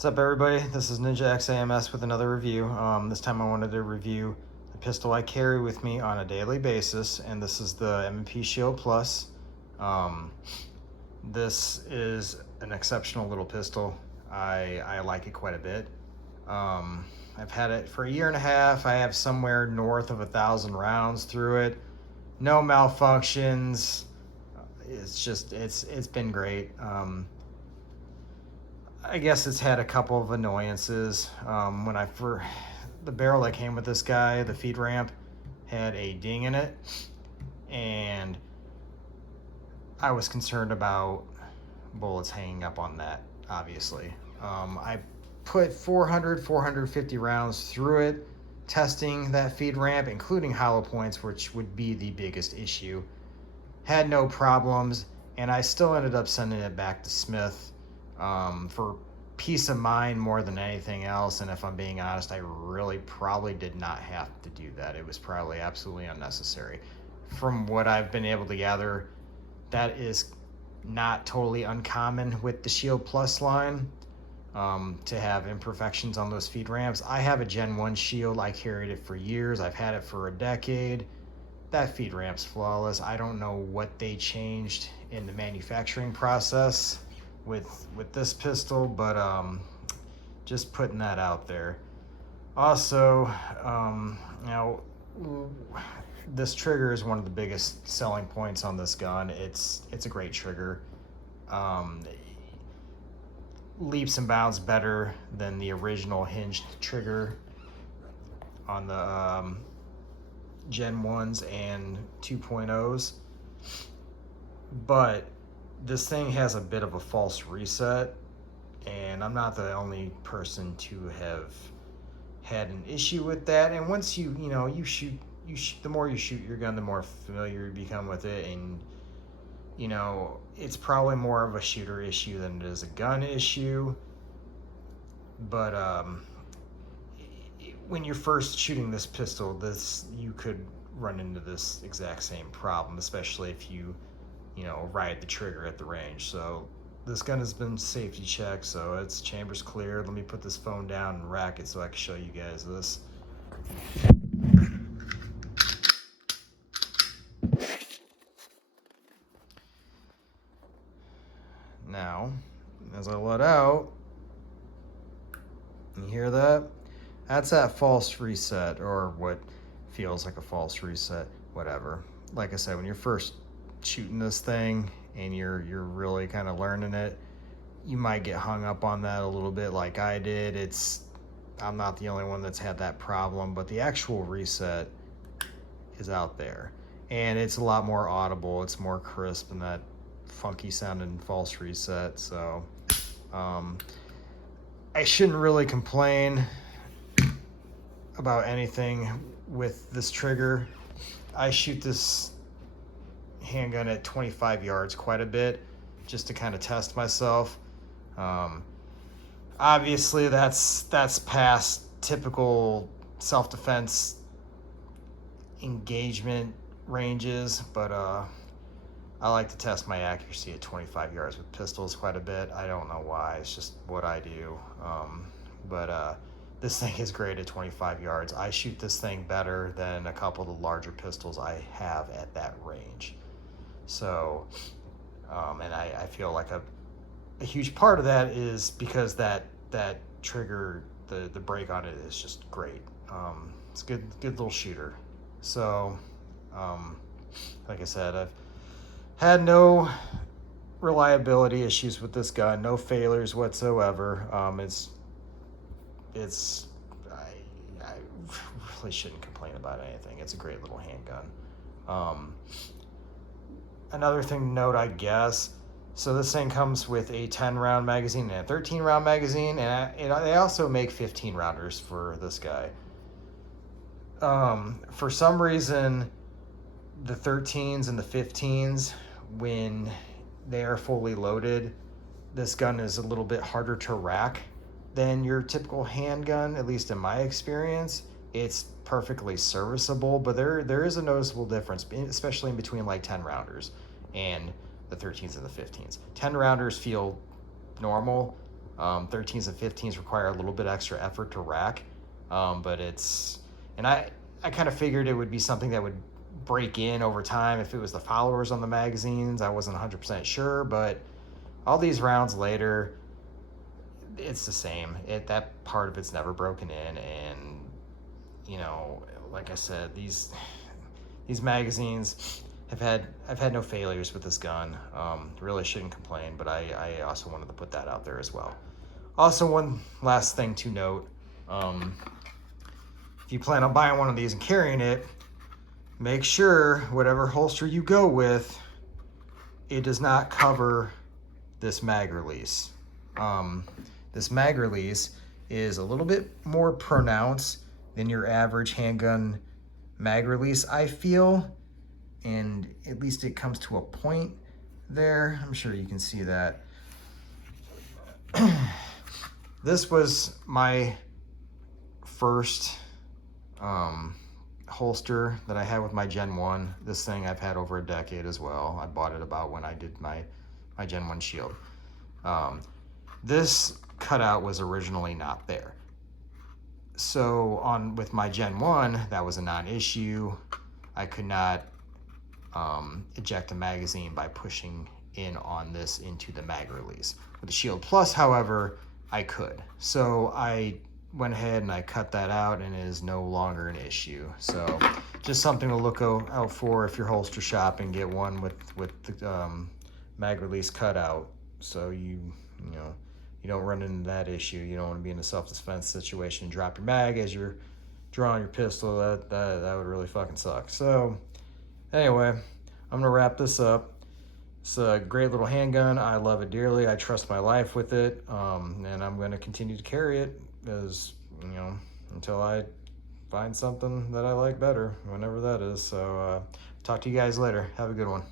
What's up, everybody? This is Ninja X AMS with another review. This time I wanted to review the pistol I carry with me on a daily basis, and this is the M&P Shield Plus. This is an exceptional little pistol. I like it quite a bit. I've had it for a year and a half. I have somewhere north of 1,000 rounds through it. No malfunctions. It's been great. I guess it's had a couple of annoyances. The barrel that came with this guy, the feed ramp, had a ding in it, and I was concerned about bullets hanging up on that, obviously. I put 450 rounds through it, testing that feed ramp, including hollow points, which would be the biggest issue. Had no problems, and I still ended up sending it back to Smith for peace of mind more than anything else. And if I'm being honest, I really probably did not have to do that. It was probably absolutely unnecessary. From what I've been able to gather, that is not totally uncommon with the Shield Plus line, to have imperfections on those feed ramps. I have a Gen 1 Shield. I carried it for years. I've had it for a decade. That feed ramp's flawless. I don't know what they changed in the manufacturing process with this pistol, but just putting that out there. Also, this trigger is one of the biggest selling points on this gun. It's a great trigger. Leaps and bounds better than the original hinged trigger on the Gen 1s and 2.0s, but this thing has a bit of a false reset, and I'm not the only person to have had an issue with that. And once you shoot, the more you shoot your gun, the more familiar you become with it, and it's probably more of a shooter issue than it is a gun issue. But when you're first shooting this pistol, you could run into this exact same problem, especially if you ride the trigger at the range. So this gun has been safety checked, so its chamber's cleared. Let me put this phone down and rack it so I can show you guys this. Now, as I let out, you hear that? That's that false reset, or what feels like a false reset, whatever. Like I said, when you're first shooting this thing and you're really kind of learning it, you might get hung up on that a little bit like I did. I'm not the only one that's had that problem, but the actual reset is out there, and it's a lot more audible. It's more crisp than that funky sounding false reset. So I shouldn't really complain about anything with this trigger. I shoot this handgun at 25 yards quite a bit just to kind of test myself. Obviously that's past typical self-defense engagement ranges, but I like to test my accuracy at 25 yards with pistols quite a bit. I don't know why, it's just what I do. But this thing is great at 25 yards. I shoot this thing better than a couple of the larger pistols I have at that range. So, and I feel like a huge part of that is because that trigger, the break on it is just great. It's a good little shooter. So, like I said, I've had no reliability issues with this gun, no failures whatsoever. I really shouldn't complain about anything. It's a great little handgun. Another thing to note, I guess, so this thing comes with a 10-round magazine and a 13-round magazine, and they also make 15-rounders for this guy. For some reason, the 13s and the 15s, when they are fully loaded, this gun is a little bit harder to rack than your typical handgun, at least in my experience. It's perfectly serviceable, but there is a noticeable difference, especially in between like 10 rounders and the 13s and the 15s. 10 rounders feel normal. 13s and 15s require a little bit extra effort to rack, but I kind of figured it would be something that would break in over time if it was the followers on the magazines. I wasn't 100% sure, but all these rounds later, it's the same. That part of it's never broken in, and like I said, these magazines I've had no failures with this gun. Really shouldn't complain, but I also wanted to put that out there as well. Also, one last thing to note, if you plan on buying one of these and carrying it, make sure whatever holster you go with, it does not cover this mag release. This mag release is a little bit more pronounced than your average handgun mag release, I feel, and at least it comes to a point there. I'm sure you can see that. This was my first holster that I had with my Gen 1. This thing I've had over a decade as well. I bought it about when I did my Gen 1 Shield. This cutout was originally not there. So with my Gen 1, that was a non-issue. I could not eject a magazine by pushing in on this into the mag release. With the Shield Plus, however, I could. So I went ahead and I cut that out, and it is no longer an issue. So just something to look out for if you're holster shopping. Get one with the mag release cutout, so you don't run into that issue. You don't want to be in a self-defense situation and drop your mag as you're drawing your pistol. That would really fucking suck. So anyway, I'm gonna wrap this up. It's a great little handgun. I love it dearly. I trust my life with it, and I'm going to continue to carry it until I find something that I like better, whenever that is. So talk to you guys later. Have a good one.